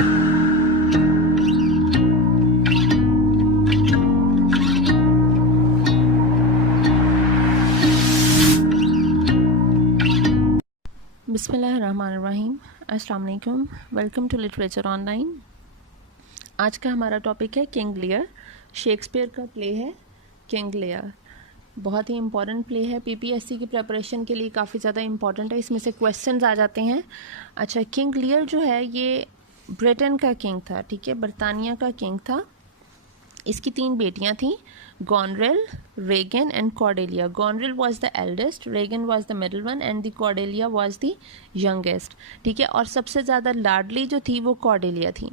बिस्मिल्लाहिर्रहमानिर्रहीम, अस्सलाम वालेकुम, वेलकम टू लिटरेचर ऑनलाइन। आज का हमारा टॉपिक है किंग लियर। शेक्सपियर का प्ले है किंग लियर। बहुत ही इम्पॉर्टेंट प्ले है, पीपीएससी की प्रिपरेशन के लिए काफ़ी ज़्यादा इम्पॉर्टेंट है। इसमें से क्वेश्चंस आ जाते हैं। अच्छा, किंग लियर जो है ये ब्रिटेन का किंग था, ठीक है, बरतानिया का किंग था। इसकी 3 बेटियां थीं, Goneril, Regan and Cordelia. Goneril was the eldest, Regan was the middle one and the Cordelia was the youngest, ठीक है। और सबसे ज़्यादा लाडली जो थी वो कॉर्डेलिया थी।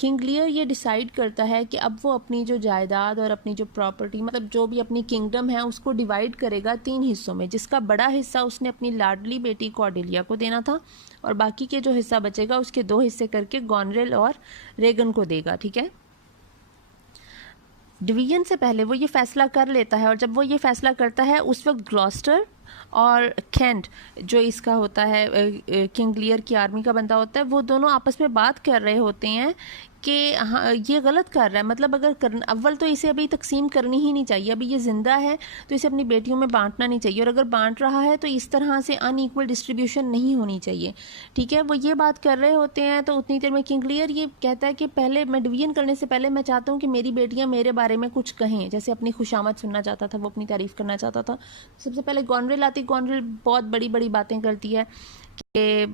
किंग लियर ये डिसाइड करता है कि अब वो अपनी जो जायदाद और अपनी जो प्रॉपर्टी, मतलब जो भी अपनी किंगडम है, उसको डिवाइड करेगा 3 हिस्सों में, जिसका बड़ा हिस्सा उसने अपनी लाडली बेटी कॉर्डेलिया को देना था और बाकी के जो हिस्सा बचेगा उसके 2 हिस्से करके गॉनरेल और रेगन को देगा, ठीक है। डिवीजन से पहले वो ये फैसला कर लेता है और जब वो ये फैसला करता है उस वक्त ग्लॉस्टर और कैंट जो इसका होता है किंग लियर की आर्मी का बंदा होता है, वो दोनों आपस में बात कर रहे होते हैं कि हाँ ये गलत कर रहा है। मतलब अगर अव्वल तो इसे अभी तकसीम करनी ही नहीं चाहिए, अभी ये ज़िंदा है तो इसे अपनी बेटियों में बांटना नहीं चाहिए, और अगर बांट रहा है तो इस तरह से अनइक्वल डिस्ट्रीब्यूशन नहीं होनी चाहिए, ठीक है। वो ये बात कर रहे होते हैं तो उतनी देर में किंग लियर ये कहता है कि पहले मैं डिवीजन करने से पहले मैं चाहता हूँ कि मेरी बेटियाँ मेरे बारे में कुछ कहें, जैसे अपनी खुशामद सुनना चाहता था, वो अपनी तारीफ़ करना चाहता था। सबसे पहले गॉनरेल आती, गॉनरेल बहुत बड़ी बड़ी बातें करती है कि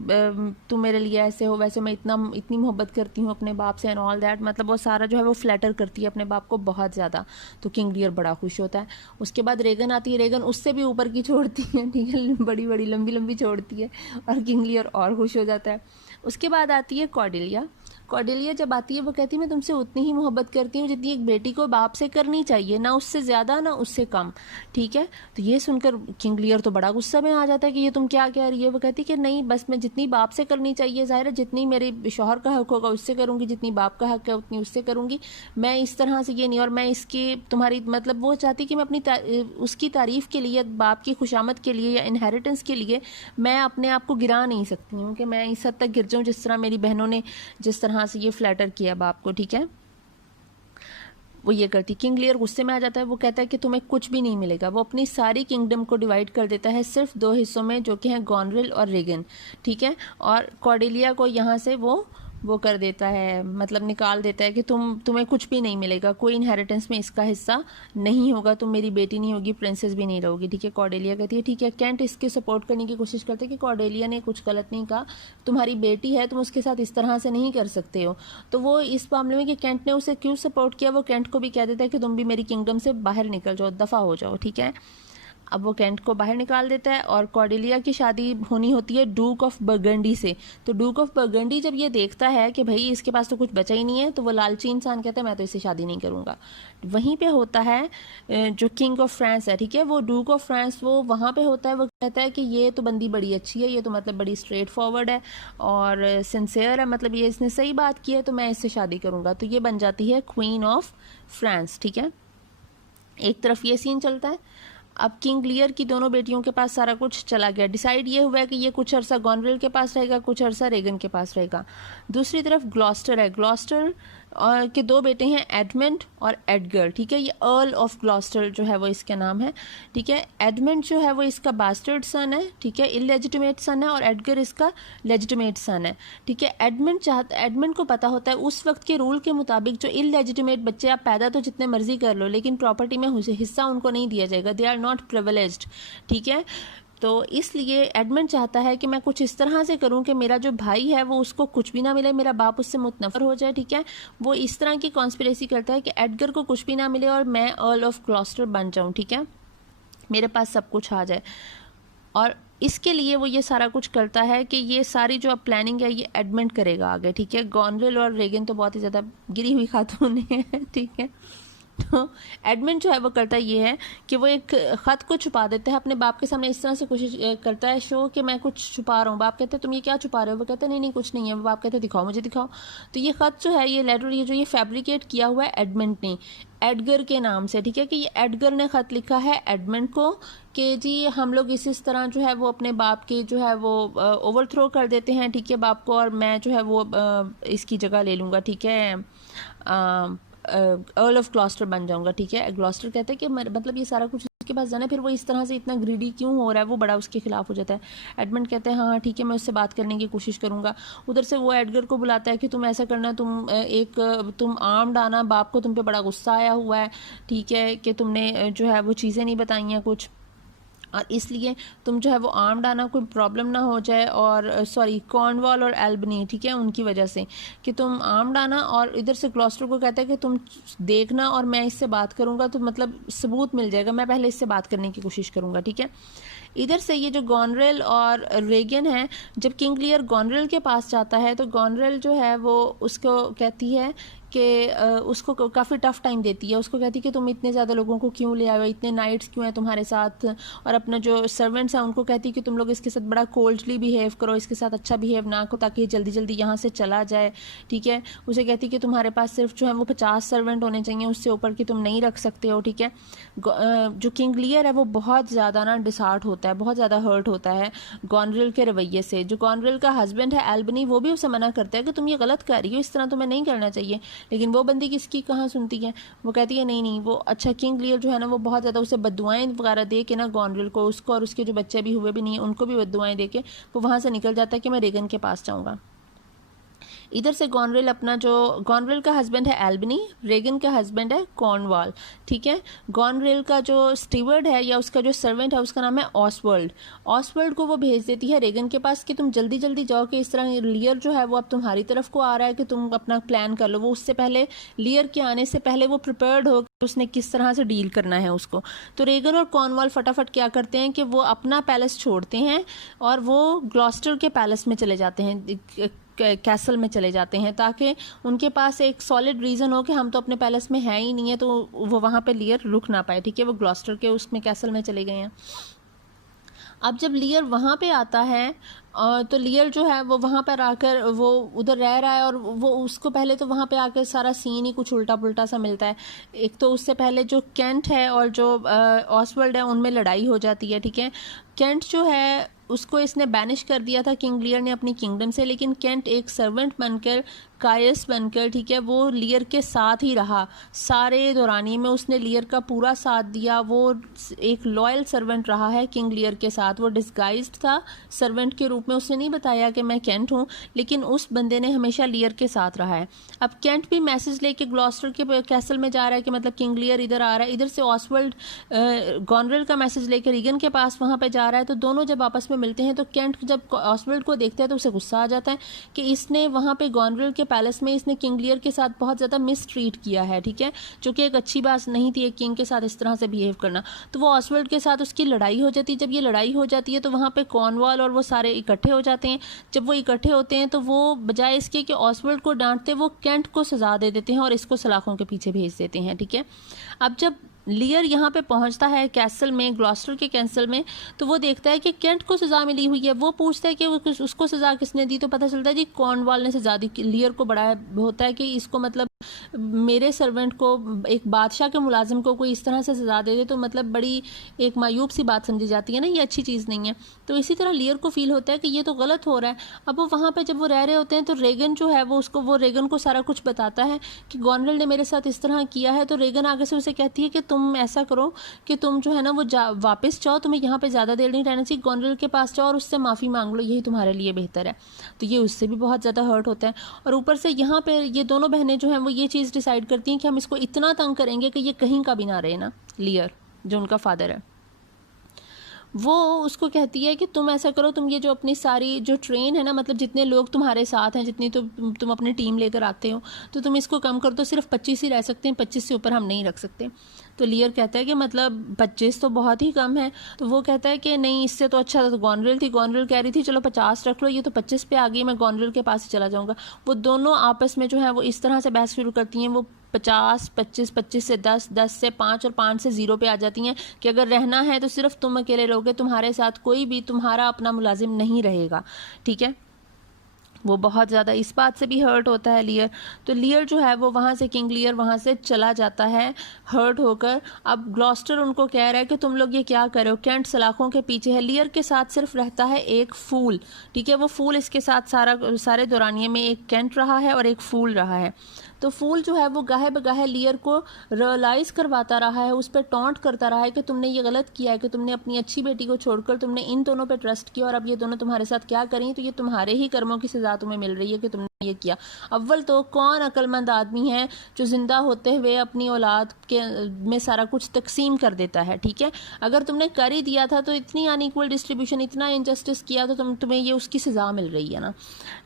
तुम मेरे लिए ऐसे हो, वैसे मैं इतनी मोहब्बत करती हूँ अपने बाप से एंड ऑल दैट। मतलब वो सारा जो है वो फ्लैटर करती है अपने बाप को बहुत ज़्यादा, तो किंग लियर बड़ा खुश होता है। उसके बाद रेगन आती है, रेगन उससे भी ऊपर की छोड़ती है, ठीक है, बड़ी बड़ी लंबी लंबी छोड़ती है और किंग लियर और खुश हो जाता है। उसके बाद आती है कॉर्डेलिया। कॉर्डेलिया जब आती है वो कहती है मैं तुमसे उतनी ही मोहब्बत करती हूँ जितनी एक बेटी को बाप से करनी चाहिए, ना उससे ज़्यादा ना उससे कम, ठीक है। तो ये सुनकर किंग लियर तो बड़ा गुस्सा में आ जाता है कि ये तुम क्या कह रही है। वो कहती है कि नहीं, बस मैं जितनी बाप से करनी चाहिए, ज़ाहिर है जितनी मेरे शौहर का हक होगा उससे करूँगी, जितनी बाप का हक है उतनी उससे करूँगी, मैं इस तरह से ये नहीं। और मैं इसकी तुम्हारी मतलब वो चाहती कि मैं अपनी उसकी तारीफ़ के लिए, बाप की खुशामद के लिए या इनहेरिटेंस के लिए मैं अपने आप को गिरा नहीं सकती हूँ कि मैं इस हद तक गिर जाऊँ जिस तरह मेरी बहनों ने जिस तरह से ये फ्लैटर किया बाप को, ठीक है। वो ये करती, किंग लियर गुस्से में आ जाता है। वो कहता है कि तुम्हें कुछ भी नहीं मिलेगा। वो अपनी सारी किंगडम को डिवाइड कर देता है सिर्फ 2 हिस्सों में, जो कि हैं गॉनरेल और रेगन, ठीक है। और कॉर्डेलिया को यहाँ से वो कर देता है, मतलब निकाल देता है कि तुम्हें कुछ भी नहीं मिलेगा, कोई इनहेरिटेंस में इसका हिस्सा नहीं होगा, तुम मेरी बेटी नहीं होगी, प्रिंसेस भी नहीं रहोगी, ठीक है। कॉर्डेलिया कहती है ठीक है। कैंट इसके सपोर्ट करने की कोशिश करते हैं कि कॉर्डेलिया ने कुछ गलत नहीं कहा, तुम्हारी बेटी है, तुम उसके साथ इस तरह से नहीं कर सकते हो। तो वो इस मामले में कि कैंट ने उसे क्यों सपोर्ट किया, वो कैंट को भी कह देता है कि तुम भी मेरी किंगडम से बाहर निकल जाओ, दफ़ा हो जाओ, ठीक है। अब वो कैंट को बाहर निकाल देता है और कॉर्डेलिया की शादी होनी होती है डूक ऑफ बर्गंडी से। तो डूक ऑफ बर्गंडी जब ये देखता है कि भाई इसके पास तो कुछ बचा ही नहीं है, तो वो लालची इंसान कहता है मैं तो इससे शादी नहीं करूँगा। वहीं पे होता है जो किंग ऑफ फ्रांस है, ठीक है, वो डूक ऑफ फ्रांस, वो वहाँ पे होता है। वो कहता है कि ये तो बंदी बड़ी अच्छी है, ये तो मतलब बड़ी स्ट्रेट फॉरवर्ड है और सिंसियर है, मतलब ये इसने सही बात की है, तो मैं इससे शादी करूँगा। तो ये बन जाती है क्वीन ऑफ फ्रांस, ठीक है। एक तरफ ये सीन चलता है। अब किंग लियर की दोनों बेटियों के पास सारा कुछ चला गया। डिसाइड ये हुआ है कि ये कुछ अरसा गॉनरेल के पास रहेगा, कुछ अरसा रेगन के पास रहेगा। दूसरी तरफ ग्लॉस्टर है। ग्लॉस्टर के 2 बेटे हैं, एडमंड और एडगर, ठीक है। ये अर्ल ऑफ ग्लॉस्टर जो है वो इसका नाम है, ठीक है। एडमंड जो है वो इसका बास्टर्ड सन है, ठीक है, इलेजिटिमेट सन है, और एडगर इसका लेजिटिमेट सन है, ठीक है। एडमंड को पता होता है उस वक्त के रूल के मुताबिक जो इलेजिटिमेट बच्चे आप पैदा तो जितने मर्जी कर लो, लेकिन प्रॉपर्टी में हिस्सा उनको नहीं दिया जाएगा, दे आर नॉट प्रिविलेज्ड, ठीक है। तो इसलिए एडमंड चाहता है कि मैं कुछ इस तरह से करूं कि मेरा जो भाई है वो उसको कुछ भी ना मिले, मेरा बाप उससे मुतनफर हो जाए, ठीक है। वो इस तरह की कॉन्स्पिरेसी करता है कि एडगर को कुछ भी ना मिले और मैं अर्ल ऑफ ग्लॉस्टर बन जाऊं, ठीक है, मेरे पास सब कुछ आ जाए। और इसके लिए वो ये सारा कुछ करता है कि ये सारी जो अब प्लानिंग है ये एडमंड करेगा आगे, ठीक है। गॉनरेल और रेगन तो बहुत ही ज़्यादा गिरी हुई खातून है, ठीक है, तो एडमंड जो है वो करता ये है कि वो एक ख़त को छुपा देता है अपने बाप के सामने, इस तरह से कोशिश करता है शो कि मैं कुछ छुपा रहा हूँ। बाप कहते हैं तुम ये क्या छुपा रहे हो? वो कहते हैं नहीं नहीं कुछ नहीं है। बाप कहते हैं दिखाओ मुझे दिखाओ। तो ये ख़त जो है, ये लेटर, ये जो ये फैब्रिकेट किया हुआ है एडमंड ने एडगर के नाम से, ठीक है, कि ये एडगर ने ख़त लिखा है एडमंड को कि जी हम लोग इस तरह जो है वो अपने बाप के जो है वो ओवरथ्रो कर देते हैं, ठीक है, बाप को, और मैं जो है वो इसकी जगह ले लूँगा, ठीक है, अर्ल ऑफ ग्लॉस्टर बन जाऊंगा, ठीक है। ग्लॉस्टर कहते हैं कि मतलब ये सारा कुछ उसके पास जाना है। फिर वो इस तरह से इतना ग्रीडी क्यों हो रहा है, वो बड़ा उसके खिलाफ हो जाता है। एडमंड कहते हैं हाँ ठीक है मैं उससे बात करने की कोशिश करूंगा। उधर से वो एडगर को बुलाता है कि तुम ऐसा करना, तुम आर्म्ड आना, बाप को तुम पे बड़ा गुस्सा आया हुआ है, ठीक है, कि तुमने जो है वो चीज़ें नहीं बताई हैं कुछ, और इसलिए तुम जो है वो आर्म्ड आना, कोई प्रॉब्लम ना हो जाए, और सॉरी कॉर्नवाल और एल्बनी, ठीक है, उनकी वजह से कि तुम आर्म्ड आना। और इधर से ग्लॉस्टर को कहता है कि तुम देखना और मैं इससे बात करूंगा तो मतलब सबूत मिल जाएगा, मैं पहले इससे बात करने की कोशिश करूंगा, ठीक है। इधर से ये जो गॉनरेल और रेगन है, जब किंग लियर गॉनरेल के पास जाता है तो गॉनरेल जो है वो उसको कहती है कि उसको काफ़ी टफ टाइम देती है, उसको कहती है कि तुम इतने ज़्यादा लोगों को क्यों ले आए हो, इतने नाइट्स क्यों हैं तुम्हारे साथ, और अपना जो सर्वेंट्स हैं उनको कहती है कि तुम लोग इसके साथ बड़ा कोल्डली बिहेव करो, इसके साथ अच्छा बिहेव ना करो ताकि ये जल्दी जल्दी यहाँ से चला जाए, ठीक है। उसे कहती है कि तुम्हारे पास सिर्फ जो है वो 50 सर्वेंट होने चाहिए, उससे ऊपर की तुम नहीं रख सकते हो, ठीक है। जो किंग लियर है वो बहुत ज़्यादा ना डिसहार्ट होता है, बहुत ज़्यादा हर्ट होता है गॉनरेल के रवैये से। जो गॉनरेल का हस्बैंड है एल्बनी, वो भी उसे मना करता है कि तुम ये गलत कर रही हो, इस तरह तुम्हें नहीं करना चाहिए, लेकिन वो बंदी किसकी कहाँ सुनती है। वो कहती है नहीं नहीं, वो अच्छा किंग लियर जो है ना वो बहुत ज़्यादा उसे बद्दुआएं वगैरह दे के ना गॉनरेल को, उसको और उसके जो बच्चे भी हुए भी नहीं है उनको भी बद्दुआएं दे के वो वहाँ से निकल जाता है कि मैं रेगन के पास जाऊँगा। इधर से गॉनरेल अपना जो गॉनरेल का हस्बैंड है एल्बनी, रेगन का हस्बैंड है कॉर्नवाल, ठीक है। गॉनरेल का जो स्टीवर्ड है या उसका जो सर्वेंट है उसका नाम है ऑसवर्ल्ड। ऑसवर्ल्ड को वो भेज देती है रेगन के पास कि तुम जल्दी जल्दी जाओ कि इस तरह लियर जो है वो अब तुम्हारी तरफ को आ रहा है कि तुम अपना प्लान कर लो। वो उससे पहले, लियर के आने से पहले वो प्रिपेयर्ड हो कि उसने किस तरह से डील करना है उसको। तो रेगन और कॉर्नवाल फटाफट क्या करते हैं कि वो अपना पैलेस छोड़ते हैं और वो ग्लॉस्टर के पैलेस में चले जाते हैं, कैसल में चले जाते हैं, ताकि उनके पास एक सॉलिड रीज़न हो कि हम तो अपने पैलेस में है ही नहीं है, तो वो वहाँ पे लियर रुक ना पाए, ठीक है। वो ग्लॉस्टर के उसमें कैसल में चले गए हैं। अब जब लियर वहाँ पे आता है तो लियर जो है वो वहाँ पर आकर वो उधर रह रहा है, और वो उसको पहले तो वहाँ पे आकर सारा सीन ही कुछ उल्टा पुल्टा सा मिलता है। एक तो उससे पहले जो केंट है और जो ऑसवर्ल्ड है उनमें लड़ाई हो जाती है, ठीक है। केंट जो है उसको इसने बैनिश कर दिया था किंग लियर ने अपनी किंगडम से, लेकिन केंट एक सर्वेंट बनकर, कायस बनकर, ठीक है, वो लियर के साथ ही रहा सारे दौरानिए में, उसने लियर का पूरा साथ दिया। वो एक लॉयल सर्वेंट रहा है किंग लियर के साथ। वो डिस्गाइज्ड था सर्वेंट के रूप में, उसने नहीं बताया कि मैं केंट हूँ, लेकिन उस बंदे ने हमेशा लियर के साथ रहा है। अब केंट भी मैसेज लेके ग्लॉस्टर के कैसल में जा रहा है कि मतलब किंग लियर इधर आ रहा है। इधर से ऑसवर्ल्ड गॉनरेल का मैसेज लेकर रीगन के पास वहाँ पर जा रहा है। तो दोनों जब आपस में मिलते हैं तो केंट जब ऑसवर्ल्ड को देखता है तो उसे गुस्सा आ जाता है कि इसने वहाँ पे गॉनरेल के पैलेस में इसने किंग लियर के साथ बहुत ज़्यादा मिस ट्रीट किया है, ठीक है, जो कि एक अच्छी बात नहीं थी एक किंग के साथ इस तरह से बिहेव करना। तो वो ऑसवर्ल्ड के साथ उसकी लड़ाई हो जाती है। जब ये लड़ाई हो जाती है तो वहाँ पे कॉर्नवाल और वो सारे इकट्ठे हो जाते हैं। जब वो इकट्ठे होते हैं तो वो बजाय इसके कि ऑसवर्ल्ड को डांटते, वो केंट को सजा दे देते हैं और इसको सलाखों के पीछे भेज देते हैं, ठीक है। अब जब लियर यहाँ पे पहुँचता है कैसल में, ग्लॉस्टर के कैसल में, तो वो देखता है कि केंट को सज़ा मिली हुई है। वो पूछता है कि उसको सज़ा किसने दी, तो पता चलता है जी कॉर्नवाल ने सज़ा दी। लियर को बड़ा होता है कि इसको मतलब मेरे सर्वेंट को, एक बादशाह के मुलाजिम को कोई इस तरह से सज़ा दे दे तो मतलब बड़ी एक मायूब सी बात समझी जाती है ना, ये अच्छी चीज़ नहीं है। तो इसी तरह लियर को फील होता है कि ये तो गलत हो रहा है। अब वो वहाँ पर जब वो रह रहे होते हैं तो रेगन जो है वो रेगन को सारा कुछ बताता है कि गॉनरेल ने मेरे साथ इस तरह किया है। तो रेगन आगे से उसे कहती है कि तुम ऐसा करो कि तुम जो है ना वो वापस जाओ, तुम्हें यहाँ पे ज़्यादा देर नहीं रहना चाहिए, गॉनरेल के पास जाओ और उससे माफ़ी मांग लो, यही तुम्हारे लिए बेहतर है। तो ये उससे भी बहुत ज़्यादा हर्ट होता है। और ऊपर से यहाँ पे ये दोनों बहनें जो हैं वो ये चीज़ डिसाइड करती हैं कि हम इसको इतना तंग करेंगे कि ये कहीं का भी ना रहे ना। लियर जो उनका फादर है वो उसको कहती है कि तुम ऐसा करो, तुम ये जो अपनी सारी जो ट्रेन है ना, मतलब जितने लोग तुम्हारे साथ हैं, जितनी तो तुम अपनी टीम लेकर आते हो, तो तुम इसको कम कर दो, सिर्फ 25 ही रह सकते हैं, 25 से ऊपर हम नहीं रख सकते। तो लियर कहता है कि मतलब 25 तो बहुत ही कम है। तो वो कहता है कि नहीं, इससे तो अच्छा तो गॉनरेल थी। गॉनरेल कह रही थी चलो 50 रख लो, ये तो 25 पे आ गई, मैं गॉनरेल के पास ही चला जाऊँगा। वो दोनों आपस में जो है वो इस तरह से बहस शुरू करती हैं। वो 50, 25, 25 से 10, 10 से 5 और 5 से 0 पे आ जाती हैं कि अगर रहना है तो सिर्फ तुम अकेले रहोगे, तुम्हारे साथ कोई भी तुम्हारा अपना मुलाजिम नहीं रहेगा। ठीक है, वो बहुत ज़्यादा इस बात से भी हर्ट होता है लियर। तो लियर जो है वो वहाँ से, किंग लियर वहाँ से चला जाता है हर्ट होकर। अब ग्लॉस्टर उनको कह रहा है कि तुम लोग ये क्या कर रहे हो, कैंट सलाखों के पीछे है। लियर के साथ सिर्फ रहता है एक फूल। ठीक है, वो फूल इसके साथ सारे दौरानिए में एक कैंट रहा है और एक फूल रहा है। तो फूल जो है वो गाहे बगाहे लियर को रियलाइज करवाता रहा है, उस पर टॉन्ट करता रहा है कि तुमने ये गलत किया है कि तुमने अपनी अच्छी बेटी को छोड़कर तुमने इन दोनों पे ट्रस्ट किया और अब ये दोनों तुम्हारे साथ क्या करें, तो ये तुम्हारे ही कर्मों की सजा तुम्हें मिल रही है कि तुमने ये किया। अव्वल तो कौन अक्लमंद आदमी है जो जिंदा होते हुए अपनी औलाद के में सारा कुछ तकसीम कर देता है। ठीक है, अगर तुमने कर ही दिया था तो इतनी अनइक्वल डिस्ट्रीब्यूशन, इतना इनजस्टिस किया तो तुम्हें ये उसकी सजा मिल रही है ना।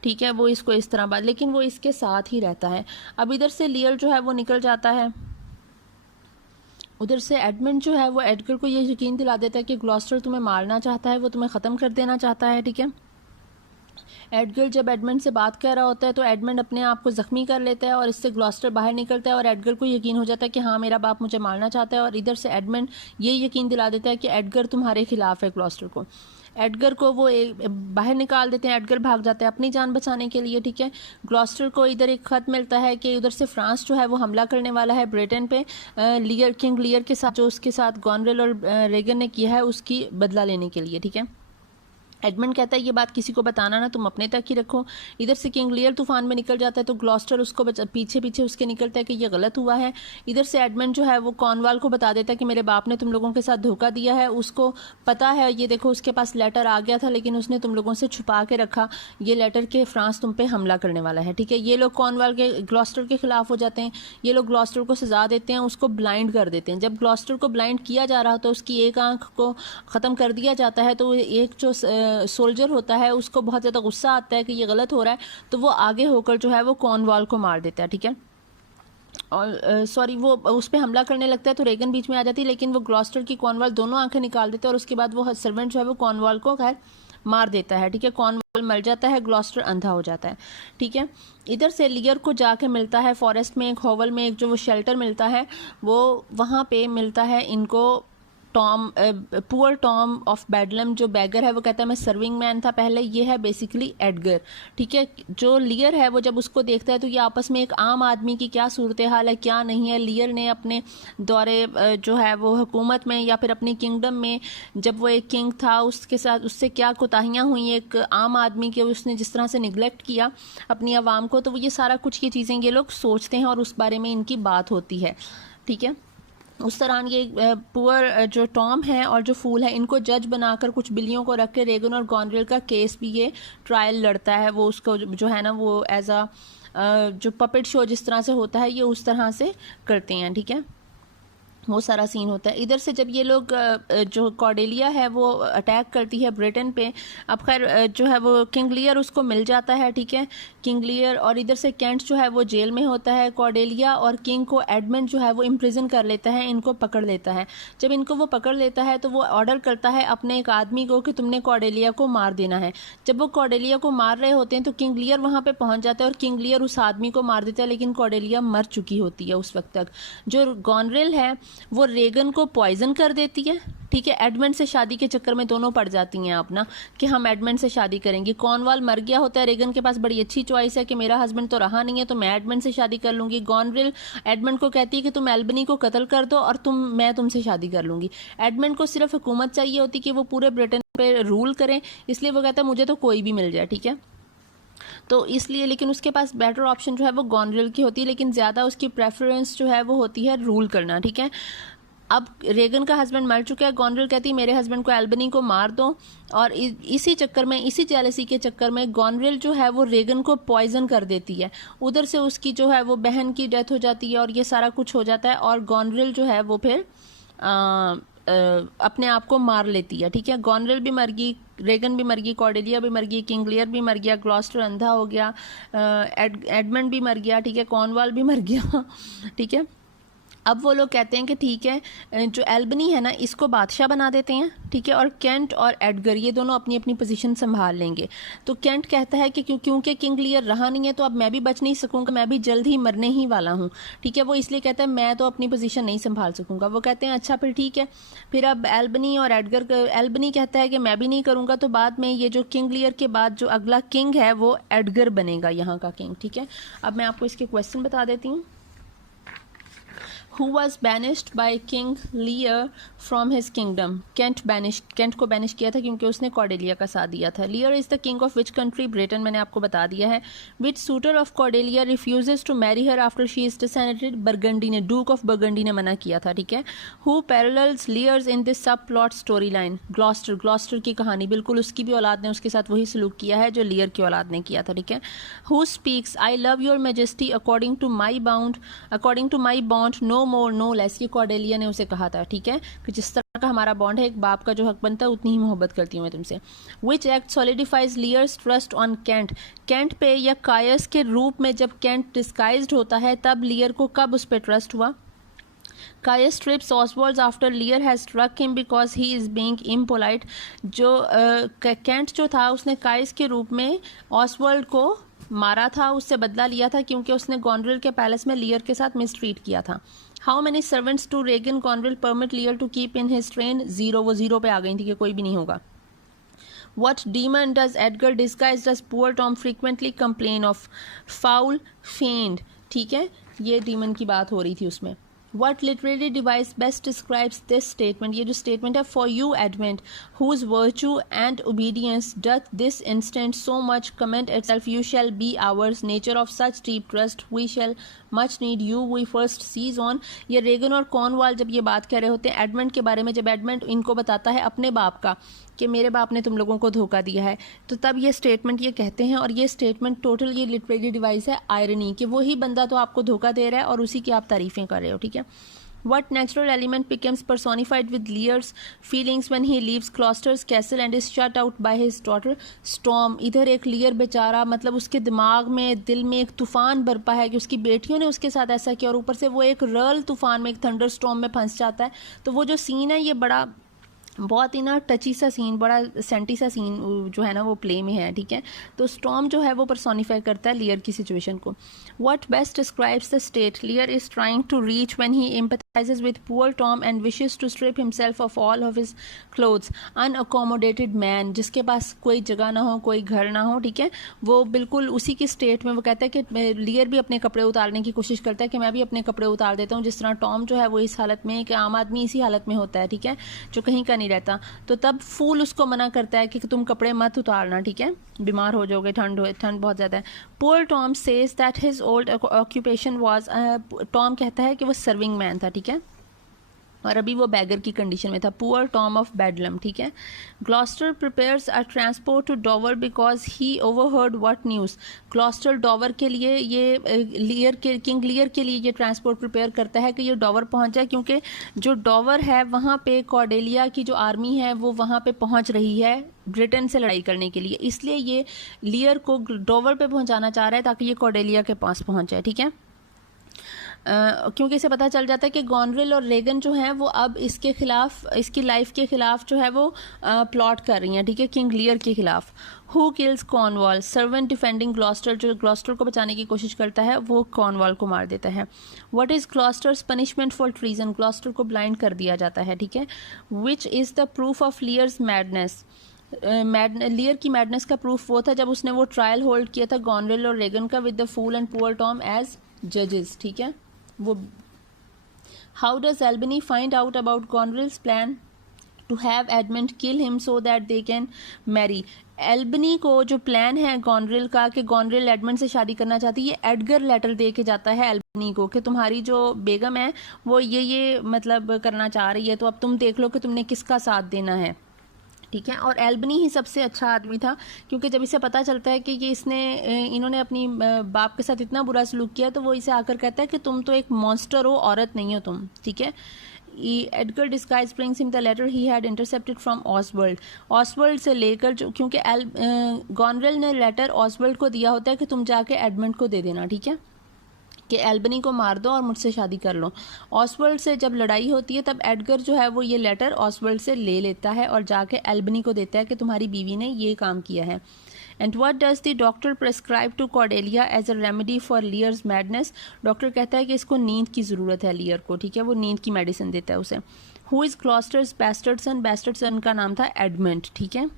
ठीक है, वो इसको इस तरह बात, लेकिन वो इसके साथ ही रहता है। अब इधर से लियर जो है वो निकल जाता है, उधर से एडमंड जो है वो एडगर को ये यकीन दिला देता है कि ग्लॉस्टर तुम्हें मारना चाहता है, वो तुम्हें ख़त्म कर देना चाहता है। ठीक है, एडगर जब एडमंड से बात कर रहा होता है तो एडमंड अपने आप को ज़ख्मी कर लेता है और इससे ग्लॉस्टर बाहर निकलता है और एडगर को यकीन हो जाता है कि हाँ मेरा बाप मुझे मारना चाहता है। और इधर से एडमंड ये यकीन दिला देता है कि एडगर तुम्हारे खिलाफ है ग्लॉस्टर को। एडगर को वो बाहर निकाल देते हैं, एडगर भाग जाता है अपनी जान बचाने के लिए। ठीक है, ग्लॉस्टर को इधर एक ख़त मिलता है कि उधर से फ्रांस जो है वो हमला करने वाला है ब्रिटेन पे, लियर किंग लियर के साथ, जो उसके साथ गॉनरेल और रेगन ने किया है उसकी बदला लेने के लिए। ठीक है, एडमंड कहता है ये बात किसी को बताना ना, तुम अपने तक ही रखो। इधर से किंग लियर तूफान में निकल जाता है तो ग्लॉस्टर उसको पीछे पीछे उसके निकलता है कि ये गलत हुआ है। इधर से एडमंड जो है वो कॉर्नवाल को बता देता है कि मेरे बाप ने तुम लोगों के साथ धोखा दिया है, उसको पता है, ये देखो उसके पास लेटर आ गया था लेकिन उसने तुम लोगों से छुपा के रखा ये लेटर के फ्रांस तुम पे हमला करने वाला है। ठीक है, ये लोग कॉर्नवाल के ग्लॉस्टर के खिलाफ हो जाते हैं, ये लोग ग्लॉस्टर को सजा देते हैं, उसको ब्लाइंड कर देते हैं। जब ग्लॉस्टर को ब्लाइंड किया जा रहा होता है, उसकी एक आंख को ख़त्म कर दिया जाता है, तो एक जो सोल्जर होता है उसको बहुत ज़्यादा गुस्सा आता है कि ये गलत हो रहा है, तो वो आगे होकर जो है वो कॉर्नवाल को मार देता है। ठीक है, और सॉरी वो उस पर हमला करने लगता है तो रेगन बीच में आ जाती है, लेकिन वो ग्लॉस्टर की कॉर्नवाल दोनों आंखें निकाल देता है और उसके बाद वो सर्वेंट जो है वो कॉर्नवाल को खैर मार देता है। ठीक है, कॉर्नवाल मर जाता है, ग्लॉस्टर अंधा हो जाता है। ठीक है, इधर से लियर को जाके मिलता है फॉरेस्ट में एक होवल में एक जो वो शेल्टर मिलता है, वो वहाँ पे मिलता है इनको टॉम, पुअर टॉम ऑफ बेडलम जो बैगर है, वो कहता है मैं सर्विंग मैन था पहले, ये है बेसिकली एडगर। ठीक है, जो लियर है वो जब उसको देखता है तो ये आपस में एक आम आदमी की क्या सूरत हाल है क्या नहीं है। लियर ने अपने दौरे जो है वो हुकूमत में या फिर अपनी किंगडम में जब वो एक किंग था उसके साथ उससे क्या कोताहियाँ हुई एक आम आदमी के, उसने जिस तरह से निगलेक्ट किया अपनी आवाम को, तो वो ये सारा कुछ ये चीज़ें ये लोग सोचते हैं और उस बारे में इनकी बात होती है। ठीक है, उस दौरान ये पुअर जो टॉम है और जो फूल है इनको जज बनाकर कुछ बिल्लियों को रख के रेगन और गॉनरेल का केस भी ये ट्रायल लड़ता है। वो उसको जो है ना वो एज अ जो पपेट शो जिस तरह से होता है ये उस तरह से करते हैं। ठीक है, वो सारा सीन होता है। इधर से जब ये लोग जो कॉर्डेलिया है वो अटैक करती है ब्रिटेन पे, अब खैर जो है वो किंग लियर उसको मिल जाता है। ठीक है, किंग लियर, और इधर से कैंट जो है वो जेल में होता है। कॉर्डेलिया और किंग को एडमंड जो है वो इम्प्रिजन कर लेता है, इनको पकड़ लेता है। जब इनको वो पकड़ लेता है तो वो ऑर्डर करता है अपने एक आदमी को कि तुमने कॉर्डेलिया को मार देना है। जब वो कॉर्डेलिया को मार रहे होते हैं तो किंग लियर वहाँ पे पहुँच जाता है और किंग लियर उस आदमी को मार देता है, लेकिन कॉर्डेलिया मर चुकी होती है उस वक्त तक। जो गॉनरेल है वो रेगन को पॉइजन कर देती है। ठीक है, एडमंड से शादी के चक्कर में दोनों पड़ जाती हैं अपना कि हम एडमंड से शादी करेंगे। कॉर्नवाल मर गया होता है, रेगन के पास बड़ी अच्छी चॉइस है कि मेरा हस्बैंड तो रहा नहीं है तो मैं एडमंड से शादी कर लूंगी। गॉनरेल एडमंड को कहती है कि तुम एल्बनी को कत्ल कर दो और मैं तुमसे शादी कर लूंगी। एडमंड को सिर्फ हुकूमत चाहिए होती कि वो पूरे ब्रिटेन पे रूल करें, इसलिए वो कहता है मुझे तो कोई भी मिल जाए। ठीक है, तो इसलिए, लेकिन उसके पास बेटर ऑप्शन जो है वो गॉनरेल की होती है, लेकिन ज़्यादा उसकी प्रेफरेंस जो है वो होती है रूल करना। ठीक है, अब रेगन का हस्बैंड मर चुका है, गॉनरेल कहती है मेरे हस्बैंड को एल्बनी को मार दो, और इसी चक्कर में, इसी जेलसी के चक्कर में गॉनरेल जो है वो रेगन को पॉइजन कर देती है। उधर से उसकी जो है वो बहन की डेथ हो जाती है और ये सारा कुछ हो जाता है, और गॉनरेल जो है वो फिर अपने आप को मार लेती है। ठीक है, गॉनरेल भी मर गई, रेगन भी मर गई, कॉर्डेलिया भी मर गई, किंग लियर भी मर गया, ग्लॉस्टर अंधा हो गया, एडमंड भी मर गया। ठीक है, कॉर्नवाल भी मर गया। ठीक है, अब वो लोग कहते हैं कि ठीक है, जो एल्बनी है ना इसको बादशाह बना देते हैं, ठीक है, और केंट और एडगर ये दोनों अपनी अपनी पोजीशन संभाल लेंगे। तो केंट कहता है कि क्योंकि किंग लियर रहा नहीं है तो अब मैं भी बच नहीं सकूंगा, मैं भी जल्द ही मरने ही वाला हूँ, ठीक है। वो इसलिए कहता है मैं तो अपनी पोजीशन नहीं संभाल सकूंगा। वो कहते हैं अच्छा फिर ठीक है। फिर अब एल्बनी और एडगर, एल्बनी कहता है कि मैं भी नहीं करूँगा। तो बाद में ये जो किंग लियर के बाद जो अगला किंग है वो एडगर बनेगा यहाँ का किंग, ठीक है। अब मैं आपको इसके क्वेश्चन बता देती हूँ। Who was banished by King Lear from his kingdom? Kent को बैनिश किया था क्योंकि उसने कॉर्डेलिया का साथ दिया था। Lear is the king of which country? Britain, मैंने आपको बता दिया है। Which suitor of Cordelia refuses to marry her after she is descended? Burgundy ने, Duke of Burgundy ने मना किया था, ठीक है। Who parallels Lear's in this subplot storyline? Gloucester की कहानी, बिल्कुल उसकी भी औलाद ने उसके साथ वही सलूक किया है जो लियर की औलाद ने किया था, ठीक है। Who speaks I love your majesty according to my bond no more no less? ये कॉर्डेलिया ने उसे कहा था, ठीक है, कि जिस तरह का हमारा बॉन्ड है, एक बाप का जो हक बनता है उतनी ही मोहब्बत करती हूँ मैं तुमसे। Which act solidifies Lear's trust on Kent? Kent पे या कायस के रूप में जब केंट डिस्गाइज्ड होता है तब लियर को कब उस पर ट्रस्ट हुआ? Caius strips Oswald after Lear has struck him because he is being impolite. जो केंट जो था उसने काइस के रूप में ऑसवर्ल्ड को मारा था, उससे बदला लिया था क्योंकि उसने गॉनरिल के पैलेस में लियर के साथ मिसट्रीट किया था। How many servants to Regan Goneril permit Lear to keep in his train? 0। वो 0 पे आ गई थी कि कोई भी नहीं होगा। What demon does Edgar disguised as poor Tom frequently complain of? Foul fiend, ठीक है, ये डीमन की बात हो रही थी उसमें। What literary device best describes this statement? ये जो statement है, for you Edmund, whose virtue and obedience doth this instant so much commend itself, you shall be ours, nature of such deep trust, we shall much need you, we first seize on। ये Reagan और Cornwall जब ये बात कह रहे होते हैं Edmund के बारे में, जब एडमंड इनको बताता है अपने बाप का कि मेरे बाप ने तुम लोगों को धोखा दिया है, तो तब ये स्टेटमेंट ये कहते हैं। और ये स्टेटमेंट टोटल ये लिटरेरी डिवाइस है आयरनी, कि वही बंदा तो आपको धोखा दे रहा है और उसी की आप तारीफें कर रहे हो, ठीक है। What natural element becomes personified with Lear's feelings when he leaves Gloucester's castle and is shut out by his daughter Storm? इधर एक लियर बेचारा, मतलब उसके दिमाग में, दिल में एक तूफान बरपा है कि उसकी बेटियों ने उसके साथ ऐसा किया, और ऊपर से वो एक रल तूफान में, एक थंडर स्टॉर्म में फंस जाता है। तो वो जो सीन है ये बड़ा बहुत ही ना टची सा सीन, बड़ा सेंटी सा सीन जो है ना वो प्ले में है, ठीक है। तो स्टॉर्म जो है वो पर्सोनिफाई करता है लियर की सिचुएशन को। What best describes the state Lear is trying to reach when he empathizes with poor Tom and wishes to strip himself of all of his clothes. Unaccommodated man, जिसके पास कोई जगह ना हो, कोई घर ना हो, ठीक है, वो बिल्कुल उसी की स्टेट में वो कहता है कि लियर भी अपने कपड़े उतारने की कोशिश करता है कि मैं भी अपने कपड़े उतार देता हूँ, जिस तरह टॉम जो है वो इस हालत में, कि आम आदमी इसी हालत में होता है, ठीक है, जो कहीं का रहता। तो तब फूल उसको मना करता है कि तुम कपड़े मत उतारना, ठीक है, बीमार हो जाओगे, ठंड बहुत ज़्यादा है। Poor Tom says that his old occupation was, Tom कहता है कि वो सर्विंग मैन था, ठीक है, और अभी वो बैगर की कंडीशन में था। पुअर टॉम ऑफ बेडलम, ठीक है। Gloucester prepares a transport to Dover because he overheard what news? Gloucester Dover के लिए ये किंग लियर के लिए ये ट्रांसपोर्ट प्रिपेयर करता है कि ये डॉवर पहुंच जाए, क्योंकि जो डॉवर है वहाँ पे कॉर्डेलिया की जो आर्मी है वो वहाँ पे पहुँच रही है ब्रिटेन से लड़ाई करने के लिए, इसलिए ये लियर को डॉवर पे पहुँचाना चाह रहा है ताकि ये कॉर्डेलिया के पास पहुँच जाए, ठीक है। क्योंकि इसे पता चल जाता है कि गॉनरिल और रेगन जो हैं वो अब इसके खिलाफ, इसकी लाइफ के खिलाफ जो है वो प्लॉट कर रही हैं, ठीक है, किंग लियर के खिलाफ। Who kills Cornwall? Servant defending Gloster, जो ग्लॉस्टर को बचाने की कोशिश करता है वो कॉर्नवाल को मार देता है। What is Gloucester's punishment for treason? Gloucester को ब्लाइंड कर दिया जाता है, ठीक है। Which is the proof of Lear's madness? Lear की मैडनेस का प्रूफ वो था जब उसने वो ट्रायल होल्ड किया था गॉनरिल और रेगन का with the fool and poor Tom as जजेस, ठीक है। वो how does Albany find out about Goneril's plan to have Edmund kill him so that they can marry? Albany को जो प्लान है गॉनरिल का कि गॉनरिल एडमंड से शादी करना चाहती है, एडगर लेटर दे के जाता है एल्बनी को कि तुम्हारी जो बेगम है वो ये मतलब करना चाह रही है, तो अब तुम देख लो कि तुमने किसका साथ देना है, ठीक है। और एल्बनी ही सबसे अच्छा आदमी था, क्योंकि जब इसे पता चलता है कि इन्होंने अपनी बाप के साथ इतना बुरा सलूक किया, तो वो इसे आकर कहता है कि तुम तो एक मॉन्स्टर हो, औरत नहीं हो तुम, ठीक है। Edgar disguise brings him the letter he had intercepted from Oswald. Oswald से लेकर जो, क्योंकि गॉनरिल ने लेटर ऑसवर्ल्ड को दिया होता है कि तुम जाके एडमंड को दे देना, ठीक है। कि एल्बनी को मार दो और मुझसे शादी कर लो। ऑसवर्ल्ड से जब लड़ाई होती है तब एडगर जो है वो ये लेटर ऑसवर्ल्ड से ले लेता है और जाके एल्बनी को देता है कि तुम्हारी बीवी ने ये काम किया है। And what does the doctor prescribe to Cordelia as a remedy for Lear's madness. Doctor कहता है कि इसको नींद की ज़रूरत है लियर को, ठीक है, वो नींद की मेडिसिन देता है उसे। Who is Gloucester's bastard son, bastard son का नाम था एडमंड, ठीक है।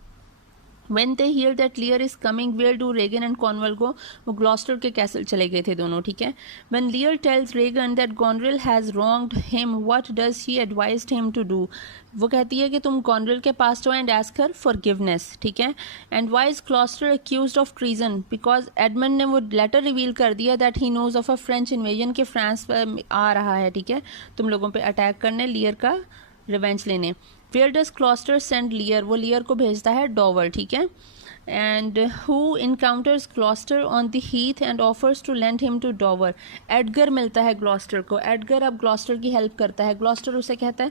When they hear that Lear is coming, where do Regan and Cornwall go? वो ग्लॉस्टर के कैसल चले गए थे दोनों, ठीक है। When Lear tells Regan that Goneril has wronged him, what does he advised him to do? वो कहती है कि तुम Goneril के पास जाओ and ask her forgiveness, ठीक है। And why is Gloucester accused of treason? Because Edmund ने वो लेटर रिवील कर दिया that he knows of a French invasion कि फ्रांस आ रहा है, ठीक है, तुम लोगों पे अटैक करने, लियर का रिवेंज लेने। Where does Gloucester send Lear, वो लियर को भेजता है डॉवर, ठीक है। And who encounters Gloucester on the heath and offers to lend him to Dover. Edgar मिलता है ग्लॉस्टर को, एडगर अब ग्लॉस्टर की हेल्प करता है। ग्लॉस्टर उसे कहता है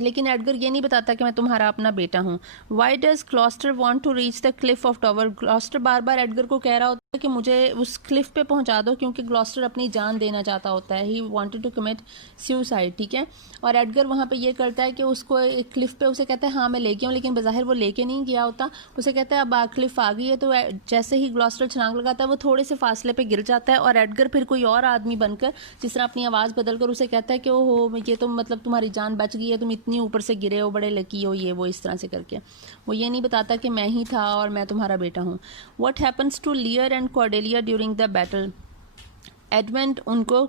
लेकिन एडगर ये नहीं बताता कि मैं तुम्हारा अपना बेटा हूँ। Why does Gloucester want to reach the cliff of Dover. Gloucester बार बार एडगर को कह रहा होता है कि मुझे उस क्लिफ पे पहुंचा दो, क्योंकि ग्लॉस्टर अपनी जान देना चाहता होता है। He wanted to commit suicide, ठीक है। और एडगर वहाँ पे ये करता है कि उसको एक क्लिफ पे उसे कहता है हाँ मैं लेके हूँ, लेकिन बज़ाहिर वो लेके नहीं गया होता। उसे कहता है अब क्लिफ आ गई है, तो जैसे ही ग्लॉस्टर छलांग लगाता है वो थोड़े से फासले पे गिर जाता है और एडगर फिर कोई और आदमी बनकर जिस तरह अपनी आवाज़ बदल कर उसे कहता है कि ओहो ये तो मतलब तुम्हारी जान बच गई है, तुम इतनी ऊपर से गिरे हो, बड़े लकी हो, ये वो इस तरह से करके। वो ये नहीं बताता कि मैं ही था और मैं तुम्हारा बेटा हूँ। What happens to Lear and Cordelia during the battle. Edmund उनको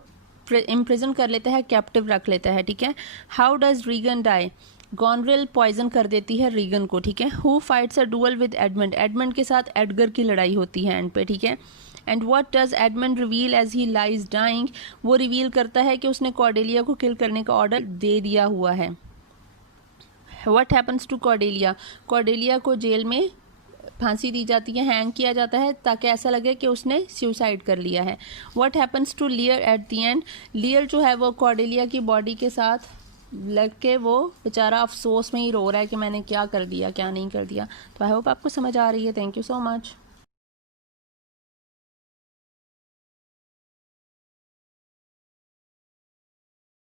इम्प्रिजन कर लेता है, कैप्टिव रख लेता है, ठीक है। How does Regan die. Goneril poison कर देती है रीगन को, ठीक है। Who fights a duel with Edmund, Edmund के साथ एडगर की लड़ाई होती है एंड पे, ठीक है। And what does Edmund reveal as he lies dying, वो रिवील करता है कि उसने कॉर्डेलिया को किल करने का ऑर्डर दे दिया हुआ है। What happens to Cordelia, Cordelia को जेल में फांसी दी जाती है, हैंग किया जाता है ताकि ऐसा लगे कि उसने सुसाइड कर लिया है। What happens to Lear at the end, Lear जो है वो कॉर्डेलिया की बॉडी के साथ लग के वो बेचारा अफसोस में ही रो रहा है कि मैंने क्या कर दिया क्या नहीं कर दिया। तो आई होप आपको समझ आ रही है। Thank you so much.